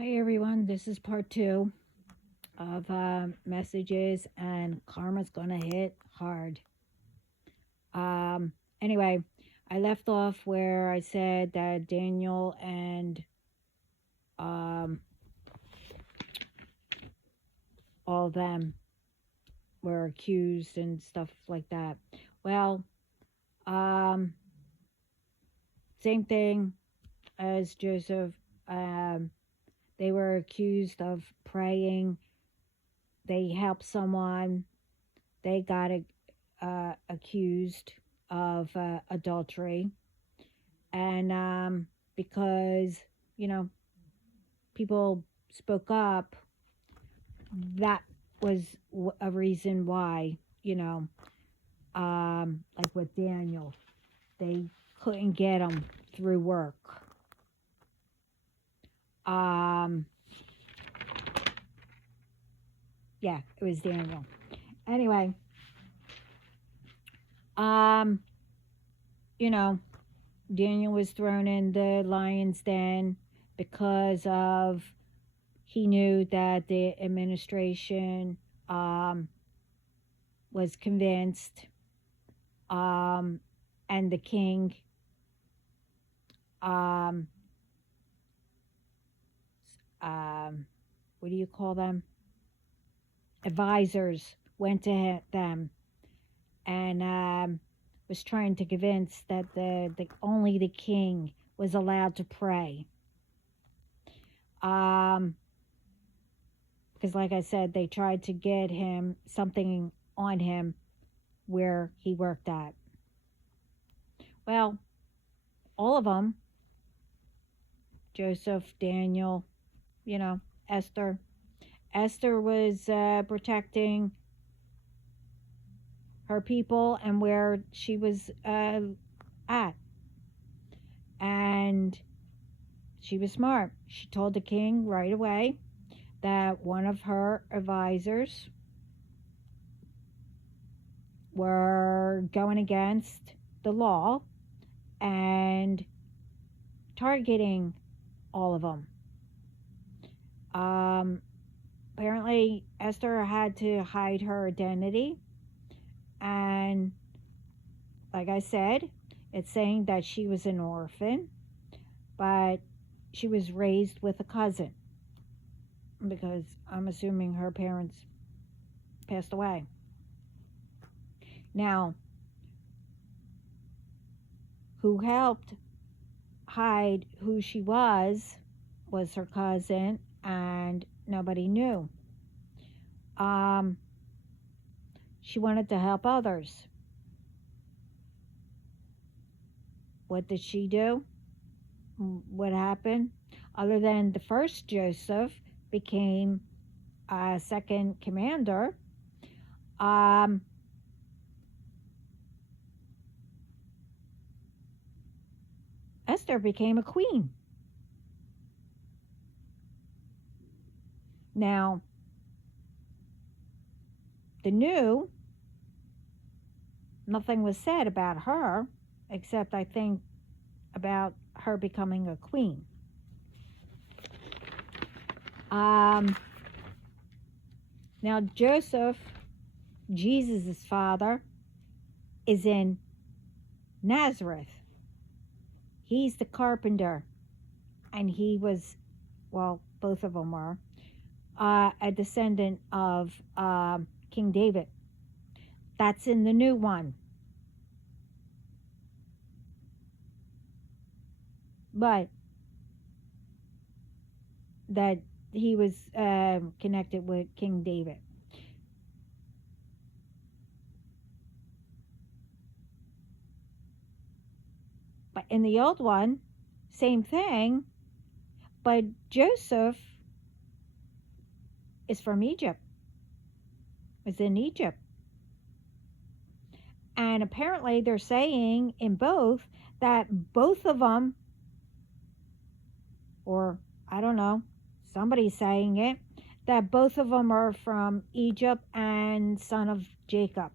Hi everyone, this is part two of messages, and karma's gonna hit hard. Um, anyway, I left off where I said that Daniel and um, all of them were accused and stuff like that. Well, um, same thing as Joseph. Um, they were accused of praying. They helped someone. They got accused of adultery, and because you know people spoke up, that was a reason why, like with Daniel, they couldn't get him through work. um yeah, it was Daniel. Anyway, um you know Daniel was thrown in the lion's den because of he knew that the administration um, was convinced, um, and the king, um, what do you call them? Advisors went to them and was trying to convince that the only the king was allowed to pray. Um, because, like I said, they tried to get him something on him where he worked at. Well, all of them, Joseph, Daniel, you know, Esther. Esther was protecting her people and where she was at. And she was smart. She told the king right away that one of her advisors were going against the law and targeting all of them. Um, Apparently, Esther had to hide her identity. And like I said, it's saying that she was an orphan, but she was raised with a cousin because I'm assuming her parents passed away. Now, who helped hide who she was her cousin, and nobody knew. Um, she wanted to help others. What did she do? What happened? Other than the first Joseph became a second commander, um, Esther became a queen. Now, the new, nothing was said about her, except I think about her becoming a queen. Um, Now, Joseph, Jesus' father, is in Nazareth. He's the carpenter, and he was, well, both of them were, a descendant of King David. That's in the new one. But that he was connected with King David. But in the old one, same thing, but Joseph is from Egypt, is in Egypt. And apparently they're saying in both that both of them, or I don't know, somebody's saying it, that both of them are from Egypt and son of Jacob.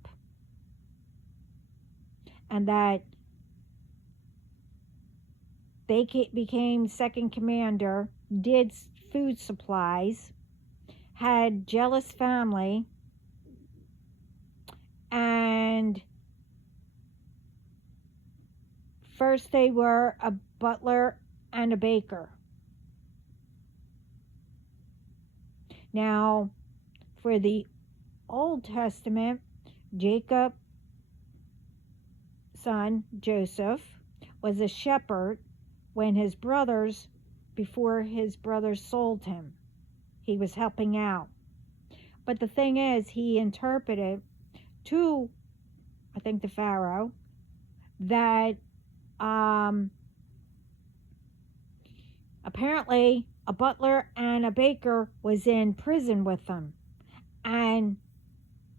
And that they became second commander, did food supplies, had jealous family, and first they were a butler and a baker. Now, for the Old Testament, Jacob's son Joseph was a shepherd before his brothers sold him. He was helping out. But the thing is, he interpreted to, I think, the Pharaoh, that apparently a butler and a baker was in prison with them. And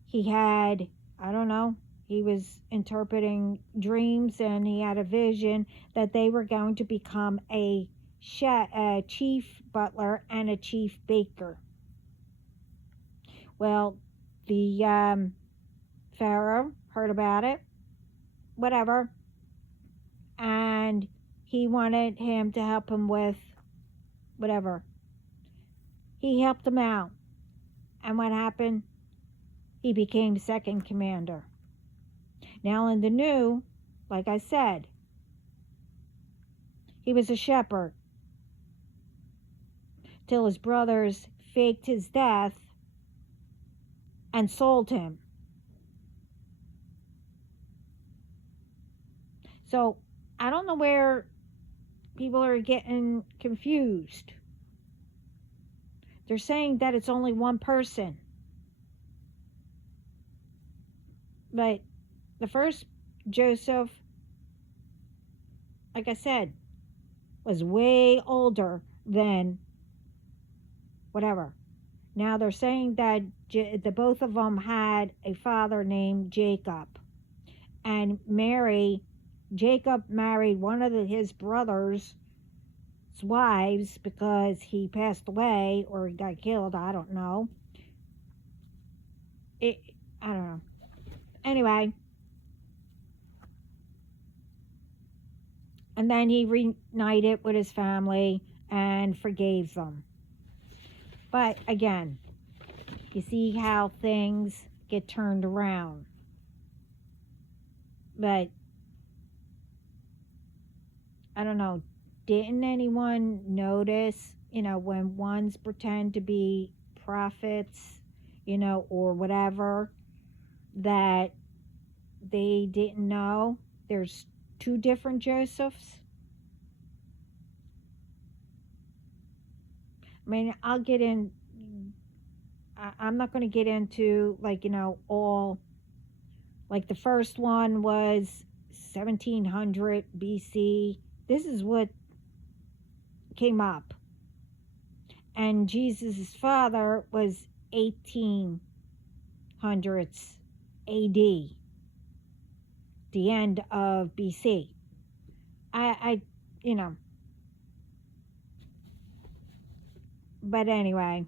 he had, I don't know, he was interpreting dreams, and he had a vision that they were going to become a chief butler and a chief baker. Well, the Pharaoh heard about it, whatever, and he wanted him to help him with whatever. He helped him out, and what happened? He became second commander. Now in the new, like I said, he was a shepherd till his brothers faked his death and sold him. So I don't know where people are getting confused. They're saying that it's only one person. But the first Joseph, like I said, was way older than whatever. Now they're saying that the both of them had a father named Jacob. And Jacob married one of his brothers' wives because he passed away or he got killed. I don't know. I don't know. Anyway. And then he reunited with his family and forgave them. But again, you see how things get turned around. But I don't know, didn't anyone notice, when ones pretend to be prophets, or whatever, that they didn't know there's two different Josephs? I mean, I'm not going to get into, all, like the first one was 1700 BC. This is what came up. And Jesus' father was 1800s AD, the end of BC. But anyway,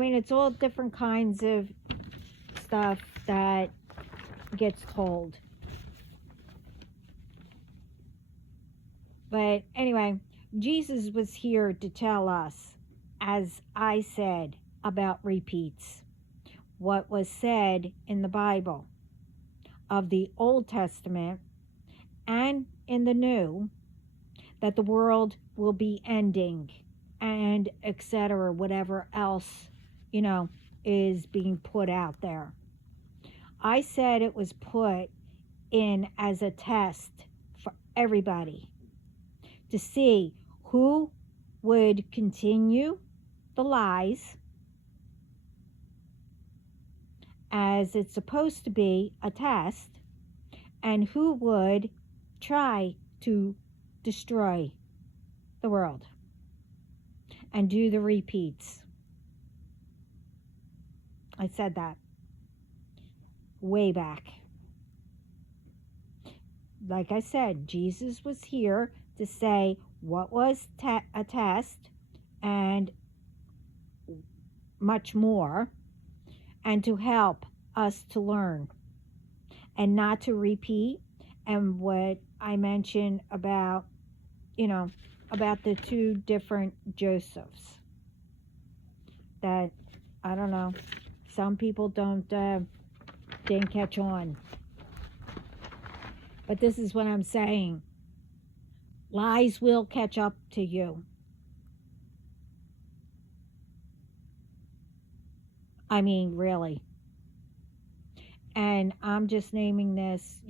it's all different kinds of stuff that gets told. But anyway, Jesus was here to tell us, as I said, about repeats. What was said in the Bible of the Old Testament and in the New, that the world will be ending and etc., whatever else, is being put out there. I said it was put in as a test for everybody to see who would continue the lies, as it's supposed to be a test, and who would try to destroy the world and do the repeats. I said that way back. Like I said, Jesus was here to say what was a test and much more, and to help us to learn and not to repeat and what I mentioned about, you know, about the two different Josephs. That, I don't know, some people don't didn't catch on. But this is what I'm saying. Lies will catch up to you. I mean, really. And I'm just naming this,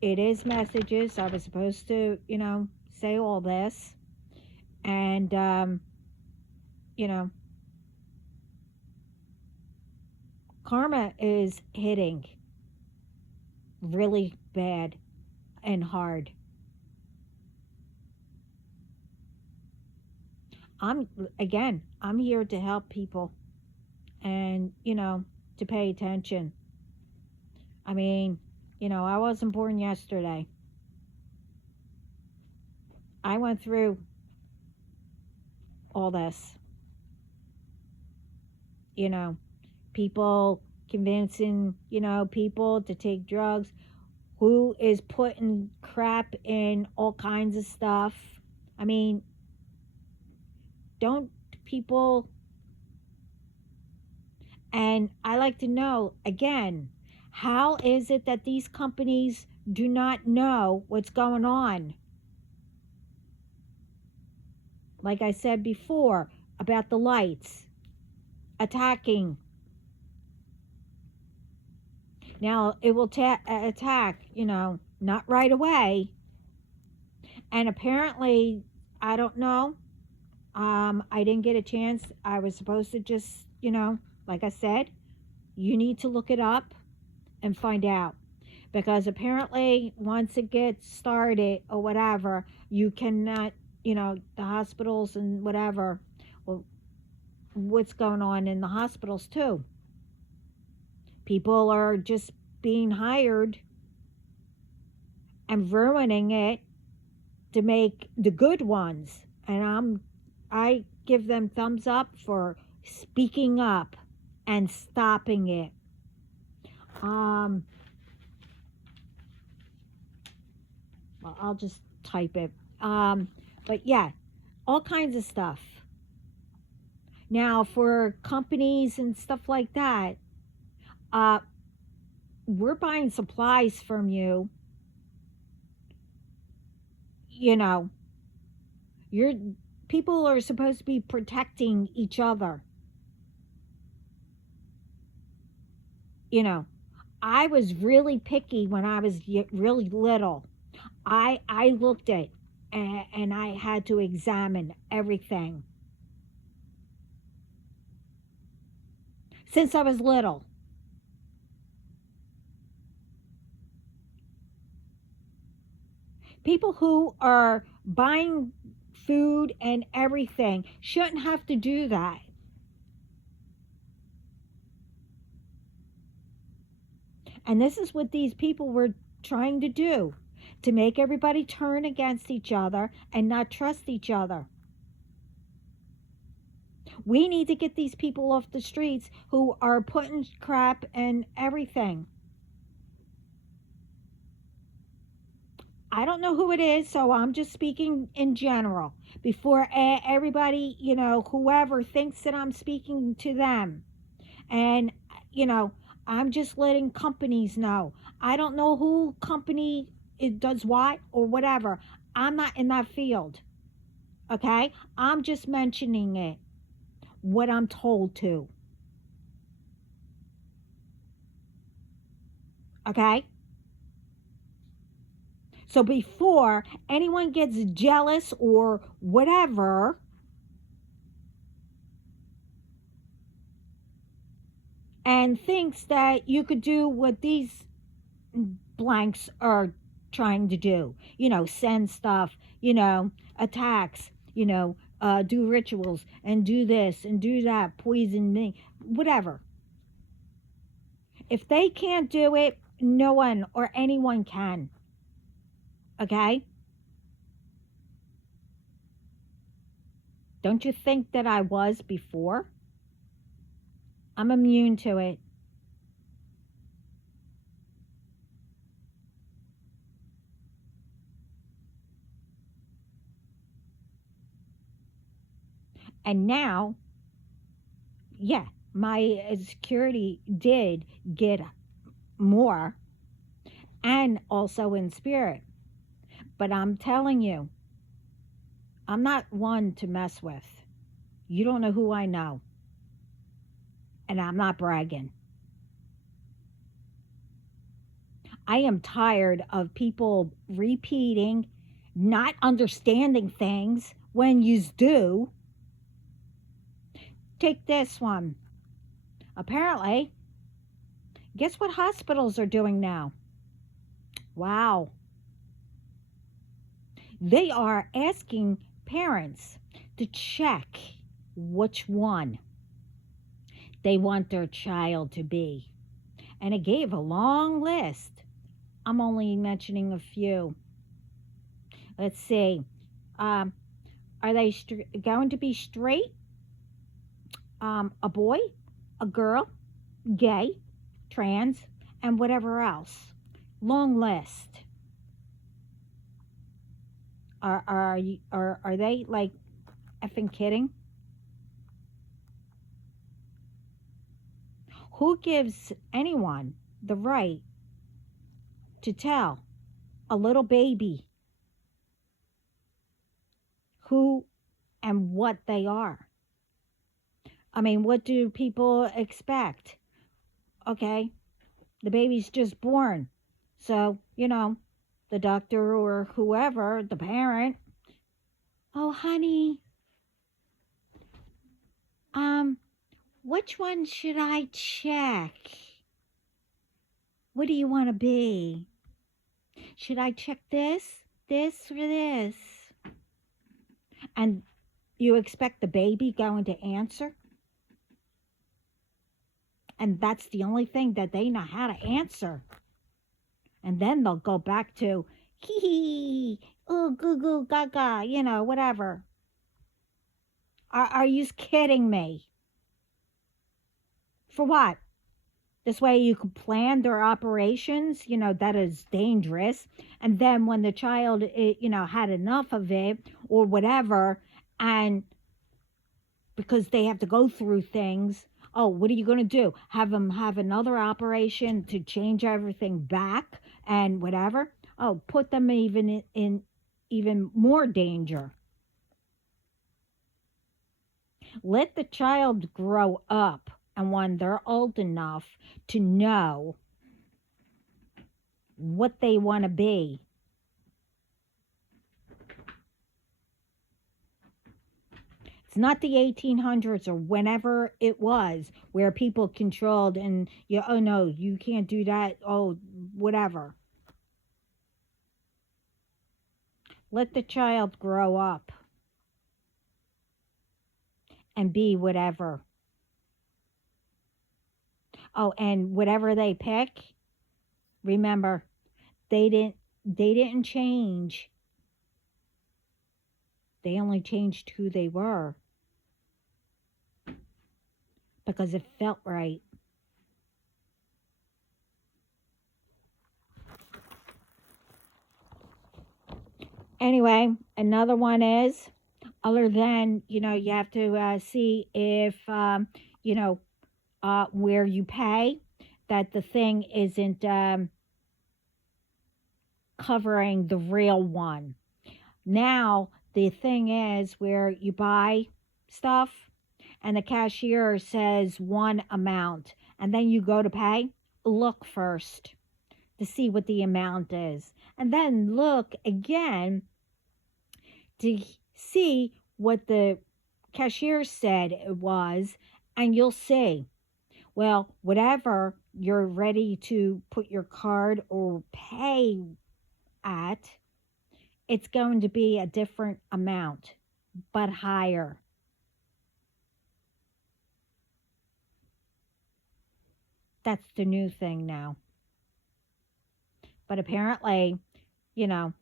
it is messages. I was supposed to, say all this. And, you know, karma is hitting really bad and hard. I'm here to help people and, to pay attention. I mean, I wasn't born yesterday. I went through all this, you know, people convincing, people to take drugs, who is putting crap in all kinds of stuff. I mean, don't people, and I like to know again, how is it that these companies do not know what's going on? Like I said before about the lights attacking. Now it will attack, not right away. And apparently, I don't know. I didn't get a chance. I was supposed to just, like I said, you need to look it up and find out. Because apparently, once it gets started or whatever, you cannot, the hospitals and whatever, well, what's going on in the hospitals too. People are just being hired and ruining it to make the good ones. And I give them thumbs up for speaking up and stopping it. Well, I'll just type it. But yeah, all kinds of stuff. Now, for companies and stuff like that, we're buying supplies from you. Your people are supposed to be protecting each other. I was really picky when I was really little. I looked at and I had to examine everything since I was little. People who are buying food and everything shouldn't have to do that. And this is what these people were trying to do, to make everybody turn against each other and not trust each other. We need to get these people off the streets who are putting crap and everything. I don't know who it is, so I'm just speaking in general. Before everybody, whoever thinks that I'm speaking to them. And, I'm just letting companies know. I don't know who company it does what or whatever. I'm not in that field. Okay? I'm just mentioning it. What I'm told to. Okay? So before anyone gets jealous or whatever, and thinks that you could do what these blanks are trying to do, send stuff, attacks, do rituals and do this and do that, poison me, whatever. If they can't do it, no one or anyone can. Okay? Don't you think that I was before? I'm immune to it. And now, yeah, my security did get more, and also in spirit. But I'm telling you, I'm not one to mess with. You don't know who I know. And I'm not bragging. I am tired of people repeating, not understanding things when you do. Take this one. Apparently, guess what hospitals are doing now? Wow. They are asking parents to check which one they want their child to be. And it gave a long list. I'm only mentioning a few. Let's see. Um, are they going to be straight, a boy, a girl, gay, trans, and whatever else? Long list. Are they like effing kidding? Who gives anyone the right to tell a little baby who and what they are? I mean, what do people expect? Okay, the baby's just born. So, the doctor or whoever, the parent, oh, honey, um, which one should I check? What do you want to be? Should I check this, or this? And you expect the baby going to answer? And that's the only thing that they know how to answer. And then they'll go back to hee hee, oh, goo goo gaga, whatever. Are you kidding me? For what? This way you can plan their operations, that is dangerous. And then when the child, had enough of it or whatever, and because they have to go through things, oh, what are you going to do? Have them have another operation to change everything back and whatever? Oh, put them in even more danger. Let the child grow up, and when they're old enough to know what they want to be, it's not the 1800s or whenever it was where people controlled and oh no, you can't do that, oh whatever. Let the child grow up and be whatever. Oh, and whatever they pick, remember, they didn't change. They only changed who they were because it felt right. Anyway, another one is, other than, you have to see if, where you pay, that the thing isn't covering the real one. Now, the thing is where you buy stuff and the cashier says one amount and then you go to pay, look first to see what the amount is. And then look again to see what the cashier said it was, and you'll see. Well, whatever you're ready to put your card or pay at, it's going to be a different amount, but higher. That's the new thing now. But apparently, you know,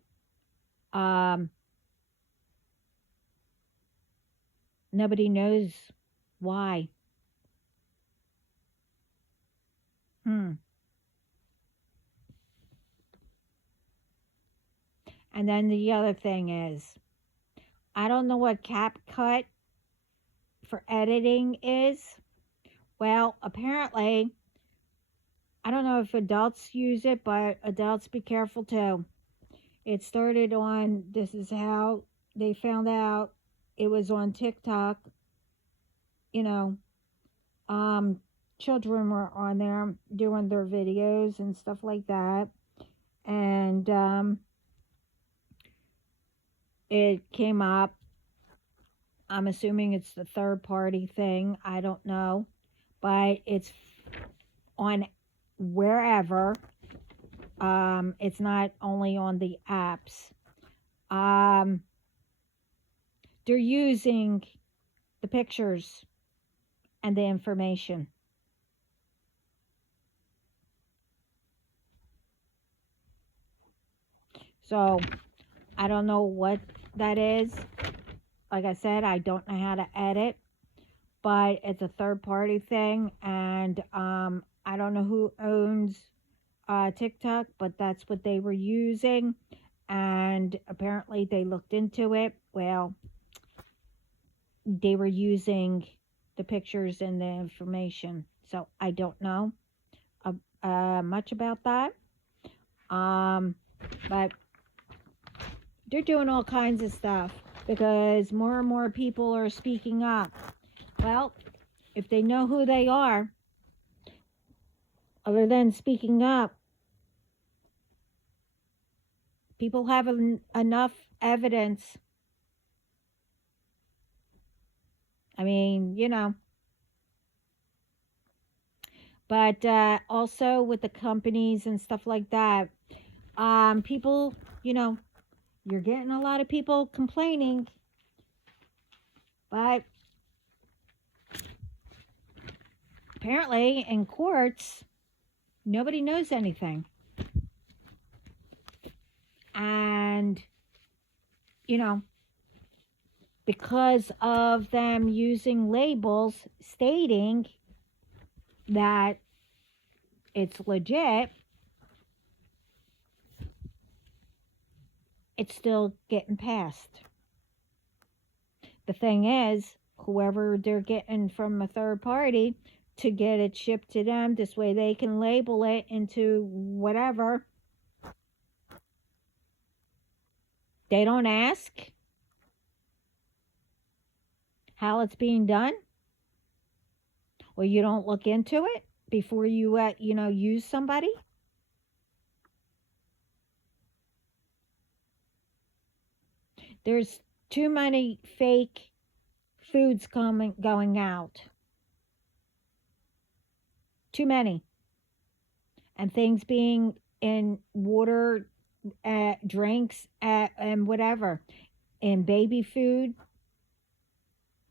um, nobody knows why. Hmm. And then the other thing is, I don't know what cap cut for editing is? Well, apparently, I don't know if adults use it, but adults be careful too. It started on, this is how they found out it was on TikTok. You know, um, children were on there doing their videos and stuff like that. And it came up. I'm assuming it's the third party thing. I don't know. But it's on wherever. It's not only on the apps. Um, they're using the pictures and the information. So I don't know what that is. Like I said, I don't know how to edit, but it's a third party thing, and I don't know who owns TikTok, but that's what they were using, and apparently they looked into it. Well, they were using the pictures and the information, so I don't know much about that. But they're doing all kinds of stuff because more and more people are speaking up. Well, if they know who they are, other than speaking up, people have enough evidence. I mean, but also with the companies and stuff like that, people, you're getting a lot of people complaining, but apparently in courts, nobody knows anything. And, because of them using labels stating that it's legit, it's still getting passed. The thing is, whoever they're getting from a third party to get it shipped to them, this way they can label it into whatever. They don't ask how it's being done, or you don't look into it before you, use somebody. There's too many fake foods going out. Too many. And things being in water, drinks, and whatever. In baby food,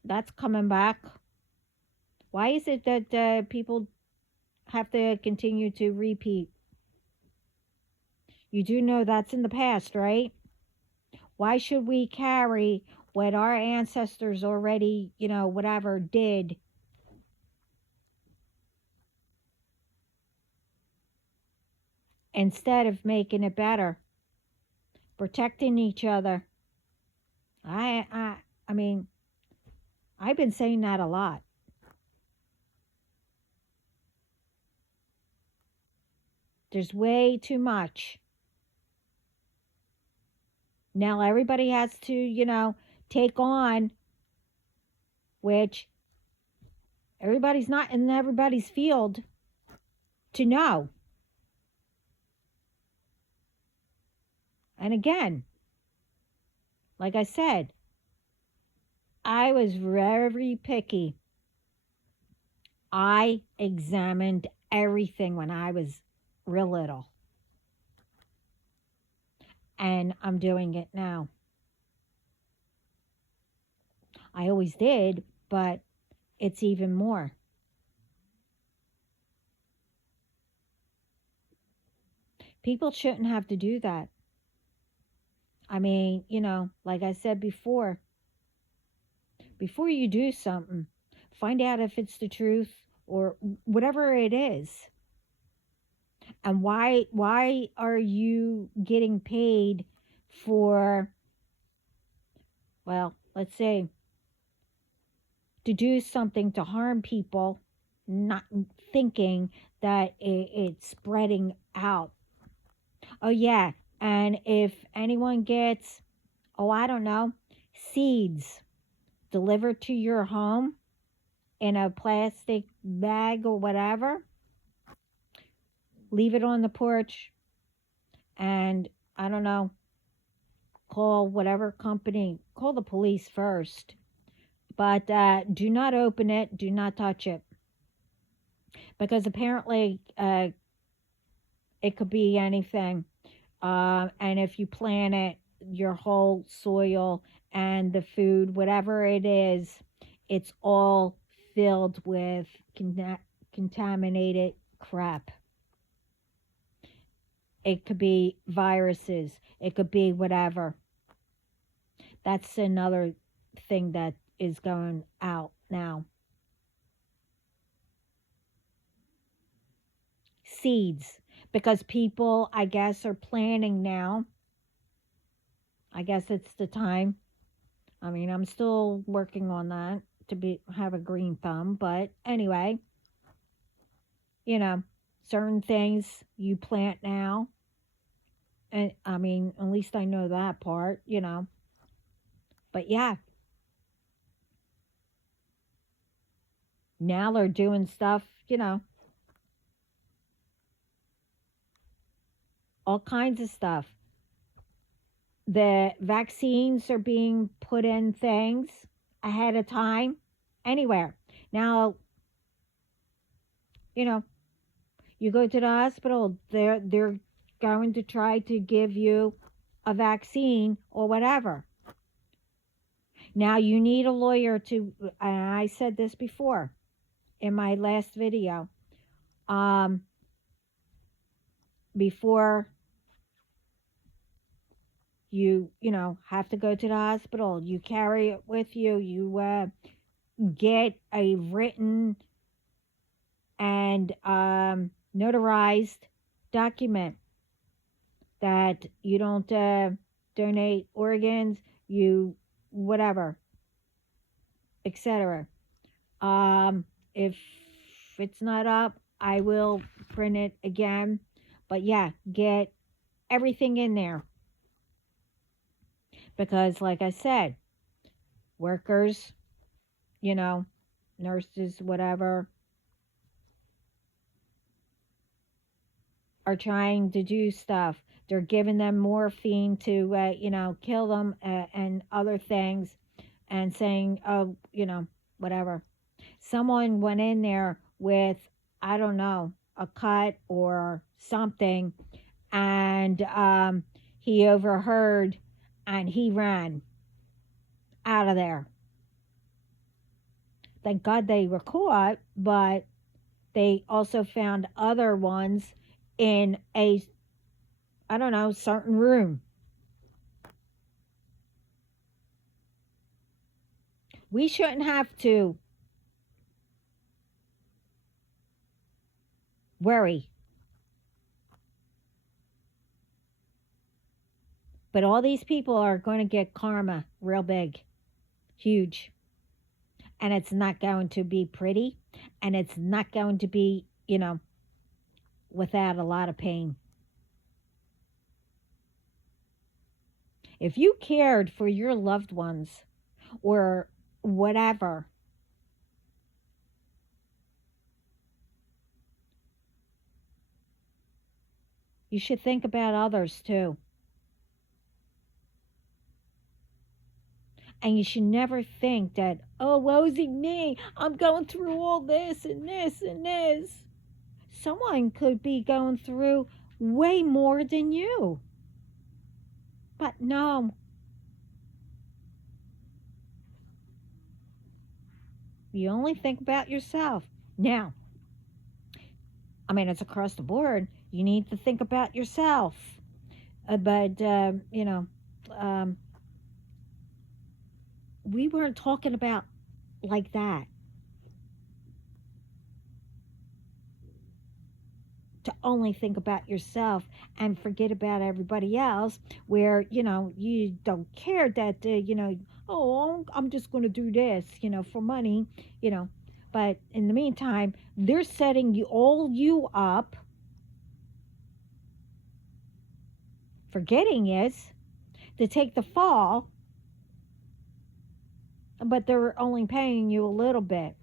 that's coming back. Why is it that people have to continue to repeat? You do know that's in the past, right? Why should we carry what our ancestors already, whatever, did? Instead of making it better, protecting each other. I mean, I've been saying that a lot. There's way too much. Now everybody has to, take on, which everybody's not in everybody's field to know. And again, like I said, I was very picky. I examined everything when I was real little. And I'm doing it now. I always did, but it's even more. People shouldn't have to do that. I mean, like I said before you do something, find out if it's the truth or whatever it is. And why are you getting paid for, well, let's say to do something to harm people, not thinking that it's spreading out. Oh, yeah. And if anyone gets, oh, I don't know, seeds delivered to your home in a plastic bag or whatever, leave it on the porch and, I don't know, call whatever company, call the police first. But do not open it, do not touch it. Because apparently it could be anything. And if you plant it, your whole soil and the food, whatever it is, it's all filled with contaminated crap. It could be viruses, it could be whatever. That's another thing that is going out now. Seeds. Because people, I guess, are planning now. I guess it's the time. I mean, I'm still working on that to have a green thumb, but anyway, you know, certain things you plant now, and I mean, at least I know that part. But yeah, now they're doing stuff, all kinds of stuff. The vaccines are being put in things ahead of time anywhere. Now, you know, you go to the hospital, they're going to try to give you a vaccine or whatever. Now you need a lawyer to, and I said this before in my last video, before you have to go to the hospital, you carry it with you, you get a written and notarized document that you don't donate organs, you whatever, etc. If it's not up, I will print it again. But yeah, get everything in there. Because like I said, workers, nurses, whatever, are trying to do stuff. They're giving them morphine to, kill them and other things and saying, oh, whatever. Someone went in there with, I don't know, a cut or something, and he overheard and he ran out of there. Thank God they were caught, but they also found other ones in a, I don't know, certain room. We shouldn't have to worry. But all these people are going to get karma real big, huge. And it's not going to be pretty. And it's not going to be, without a lot of pain. If you cared for your loved ones or whatever, you should think about others too. And you should never think that, oh, woe's me, I'm going through all this and this and this. Someone could be going through way more than you. But no. You only think about yourself. Now, I mean, it's across the board. You need to think about yourself. But, we weren't talking about like that. to only think about yourself and forget about everybody else, where, you don't care that, oh, I'm just going to do this, for money, you know. But in the meantime, they're setting you up. Forgetting is to take the fall, but they're only paying you a little bit.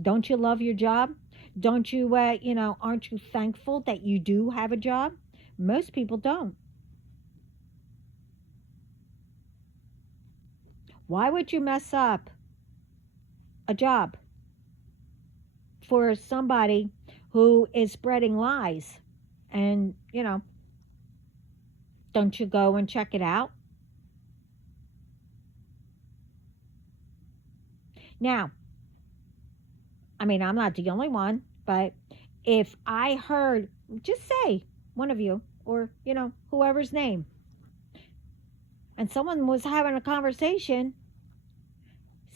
Don't you love your job? Don't you, aren't you thankful that you do have a job? Most people don't. Why would you mess up a job for somebody who is spreading lies? And, don't you go and check it out? Now, I mean, I'm not the only one, but if I heard, just say one of you, or, whoever's name, and someone was having a conversation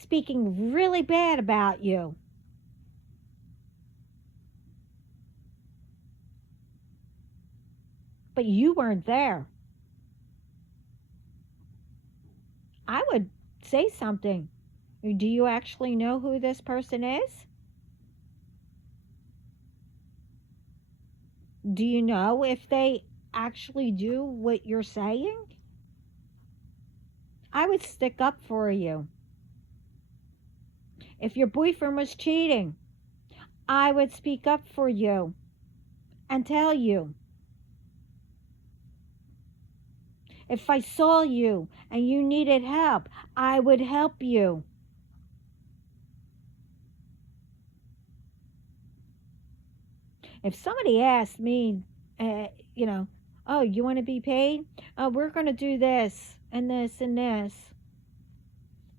speaking really bad about you, but you weren't there, I would say something. Do you actually know who this person is? Do you know if they actually do what you're saying? I would stick up for you. If your boyfriend was cheating, I would speak up for you and tell you. If I saw you and you needed help, I would help you. If somebody asked me, oh, you want to be paid? Oh, we're going to do this and this and this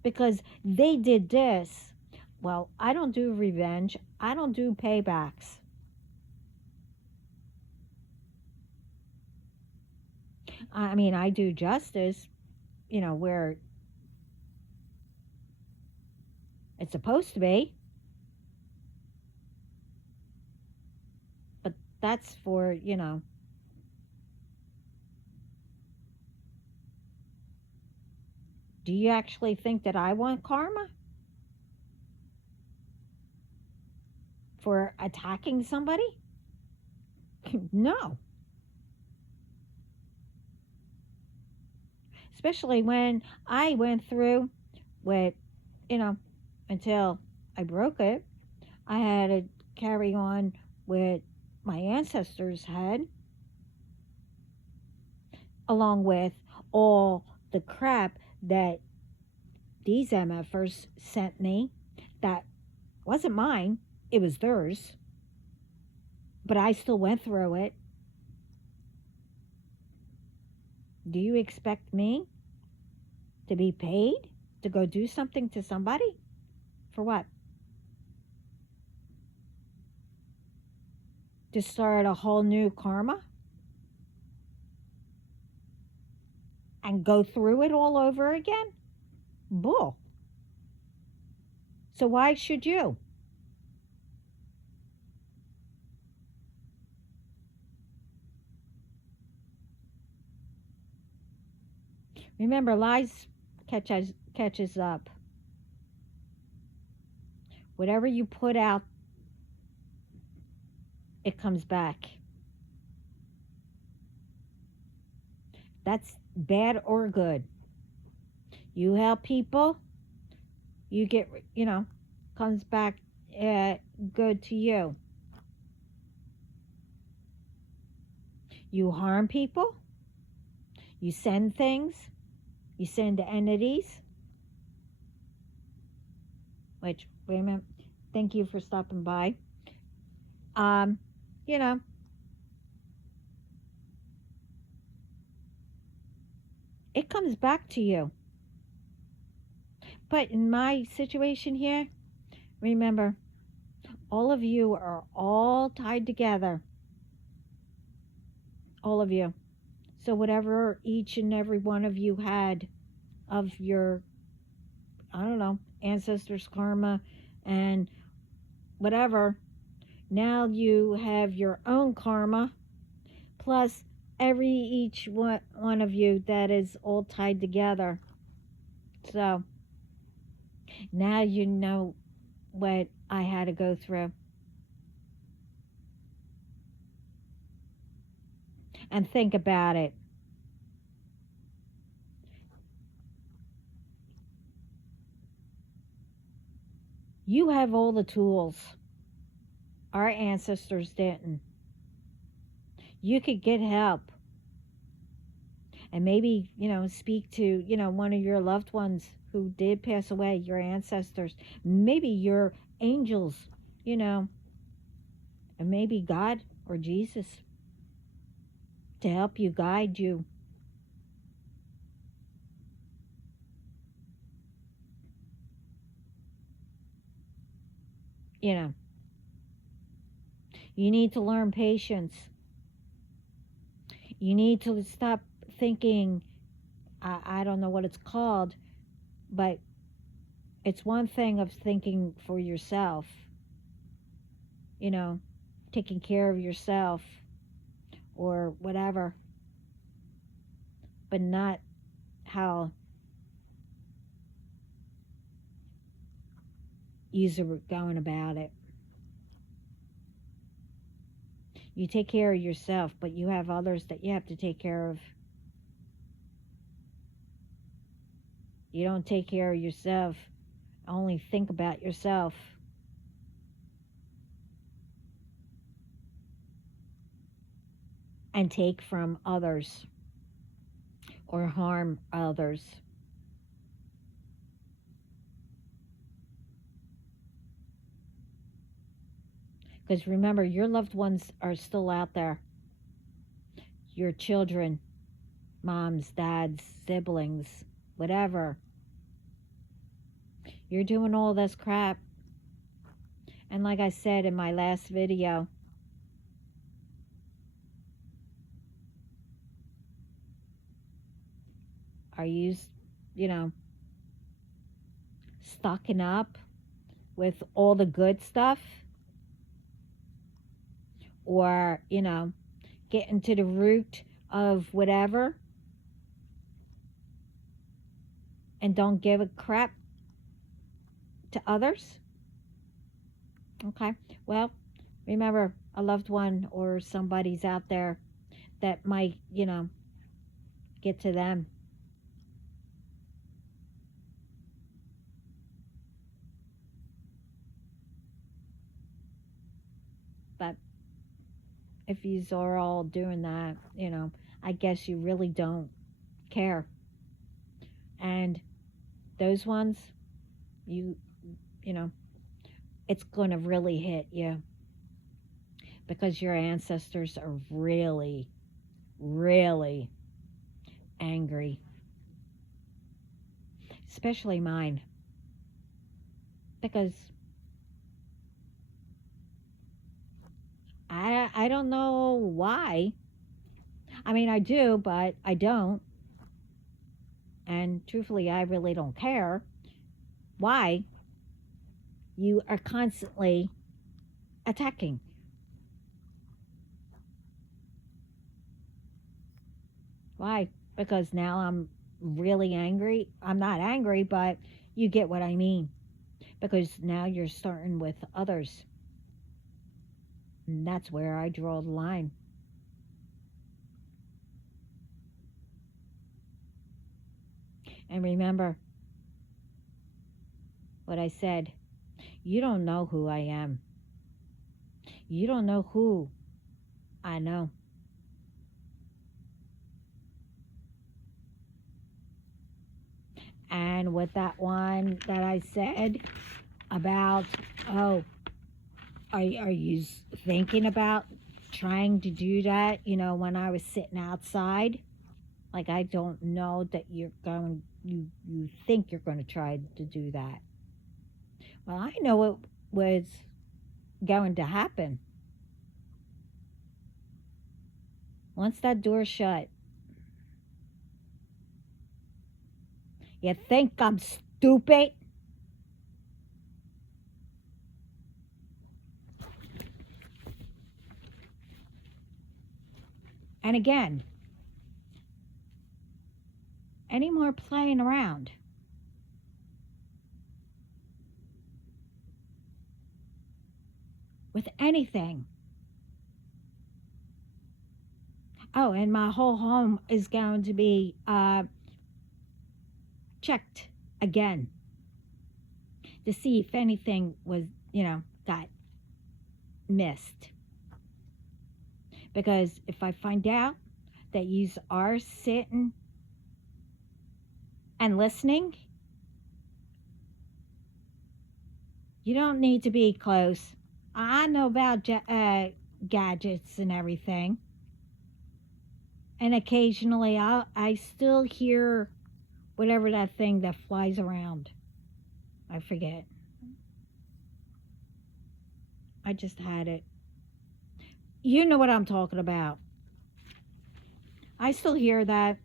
because they did this. Well, I don't do revenge. I don't do paybacks. I mean, I do justice, where it's supposed to be. But that's for, do you actually think that I want karma for attacking somebody? No. Especially when I went through with, until I broke it, I had to carry on with my ancestors had, along with all the crap that these MFers sent me that wasn't mine, it was theirs. But I still went through it. Do you expect me to be paid to go do something to somebody? For what? To start a whole new karma? And go through it all over again? Bull. So why should you? Remember, lies catches up. Whatever you put out, it comes back. That's bad or good. You help people, you get, comes back good to you. You harm people, you send things, you send entities, which, wait a minute, thank you for stopping by. You know, it comes back to you. But in my situation here, remember, all of you are all tied together. All of you. So whatever each and every one of you had of your, I don't know, ancestors' karma and whatever, Now you have your own karma, plus each one of you that is all tied together. So now you know what I had to go through. And think about it. You have all the tools. Our ancestors didn't. You could get help and maybe, speak to, one of your loved ones who did pass away, your ancestors, maybe your angels, you know, and maybe God or Jesus to help you, guide you. You know, you need to learn patience. You need to stop thinking, I don't know what it's called, but it's one thing of thinking for yourself, you know, taking care of yourself or whatever, but not how you're going about it. You take care of yourself, but you have others that you have to take care of. You don't take care of yourself, only think about yourself. And take from others or harm others. Because remember, your loved ones are still out there. Your children, moms, dads, siblings, whatever. You're doing all this crap. And like I said in my last video, are you, you know, stocking up with all the good stuff? Or, getting to the root of whatever and don't give a crap to others? Okay. Well, remember, a loved one or somebody's out there that might, get to them. But if you are all doing that, I guess you really don't care. And those ones, you, you know, it's going to really hit you because your ancestors are really, really angry, especially mine, because I don't know why. I mean, I do, but I don't. And truthfully, I really don't care why you are constantly attacking. Why? Because now I'm really angry. I'm not angry, but you get what I mean. Because now you're starting with others. And that's where I draw the line. And remember what I said. You don't know who I am. You don't know who I know. And with that one that I said about, oh, are you thinking about trying to do that, when I was sitting outside? Like, I don't know that you think you're going to try to do that. Well, I know it was going to happen. Once that door shut, you think I'm stupid? And again, any more playing around? With anything. Oh, and my whole home is going to be checked again to see if anything was, got missed. Because if I find out that you are sitting and listening, you don't need to be close. I know about gadgets and everything. And occasionally I still hear whatever that thing that flies around. I forget. I just had it. You know what I'm talking about. I still hear that.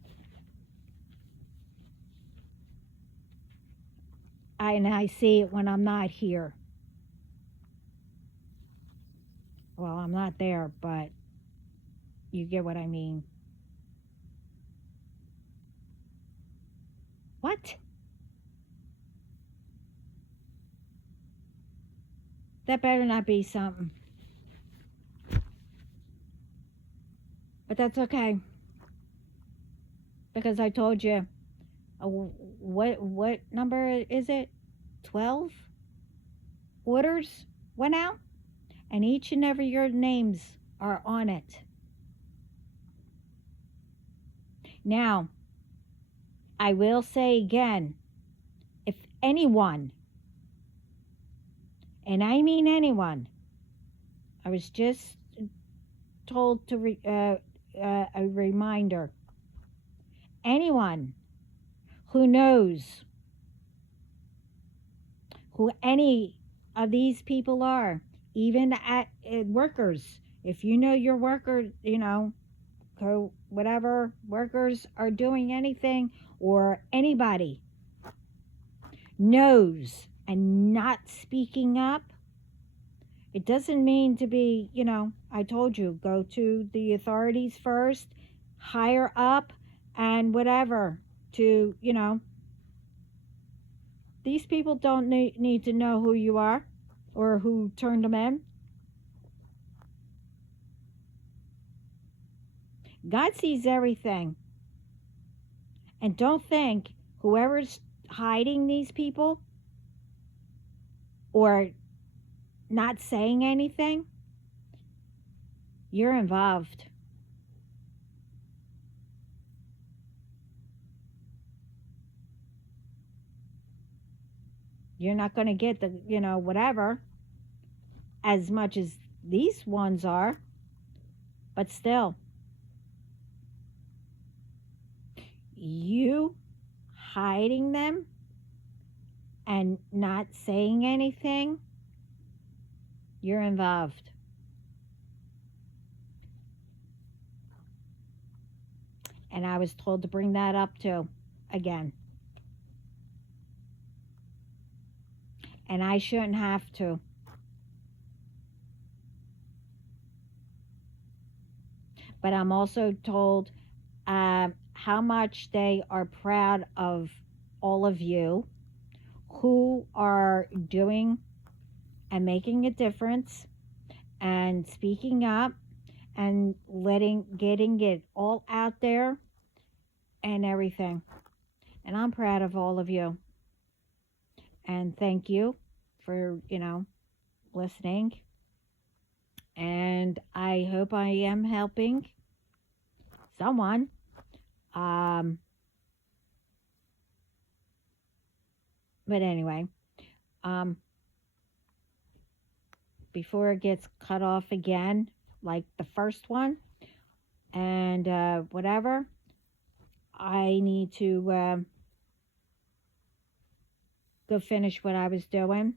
And I see it when I'm not here. Well, I'm not there, but you get what I mean. What? That better not be something. But that's okay. Because I told you, what number is it? 12 orders went out, and each and every your names are on it. Now, I will say again, if anyone, and I mean anyone, I was just told to a reminder, anyone who knows who any of these people are, even at workers, if you know your worker, whatever workers are doing anything, or anybody knows and not speaking up, it doesn't mean to be, I told you, go to the authorities first, higher up, and whatever to, these people don't need to know who you are or who turned them in. God sees everything. And don't think whoever's hiding these people or not saying anything, you're involved. You're not going to get the, whatever as much as these ones are, but still, you hiding them and not saying anything, you're involved. And I was told to bring that up too, again. And I shouldn't have to. But I'm also told how much they are proud of all of you who are doing and making a difference and speaking up and getting it all out there and everything. And I'm proud of all of you. And thank you for, listening. And I hope I am helping someone. But anyway, before it gets cut off again, like the first one, and whatever, I need to go finish what I was doing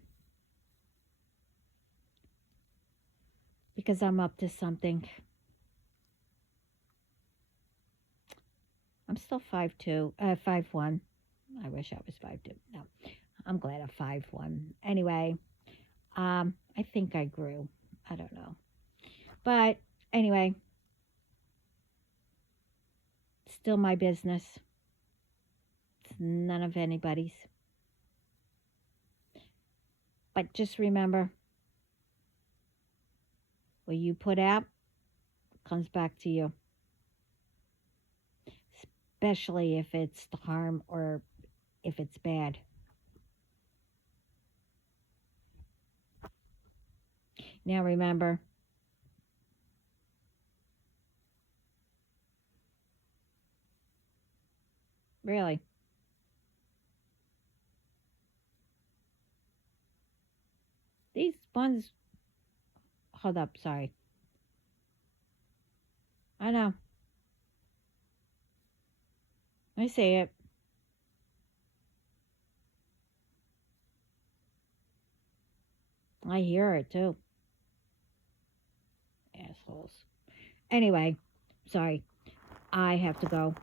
because I'm up to something. I'm still 5'2", 5'1". I wish I was 5'2". No, I'm glad I'm 5'1". Anyway, I think I grew. I don't know. But anyway, still my business. It's none of anybody's. But just remember, what you put out comes back to you, especially if it's the harm or if it's bad. Now remember, really, these ones, hold up, sorry. I know. I say it. I hear it too. Assholes. Anyway, sorry. I have to go.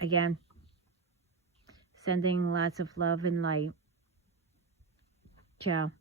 Again, sending lots of love and light. Ciao.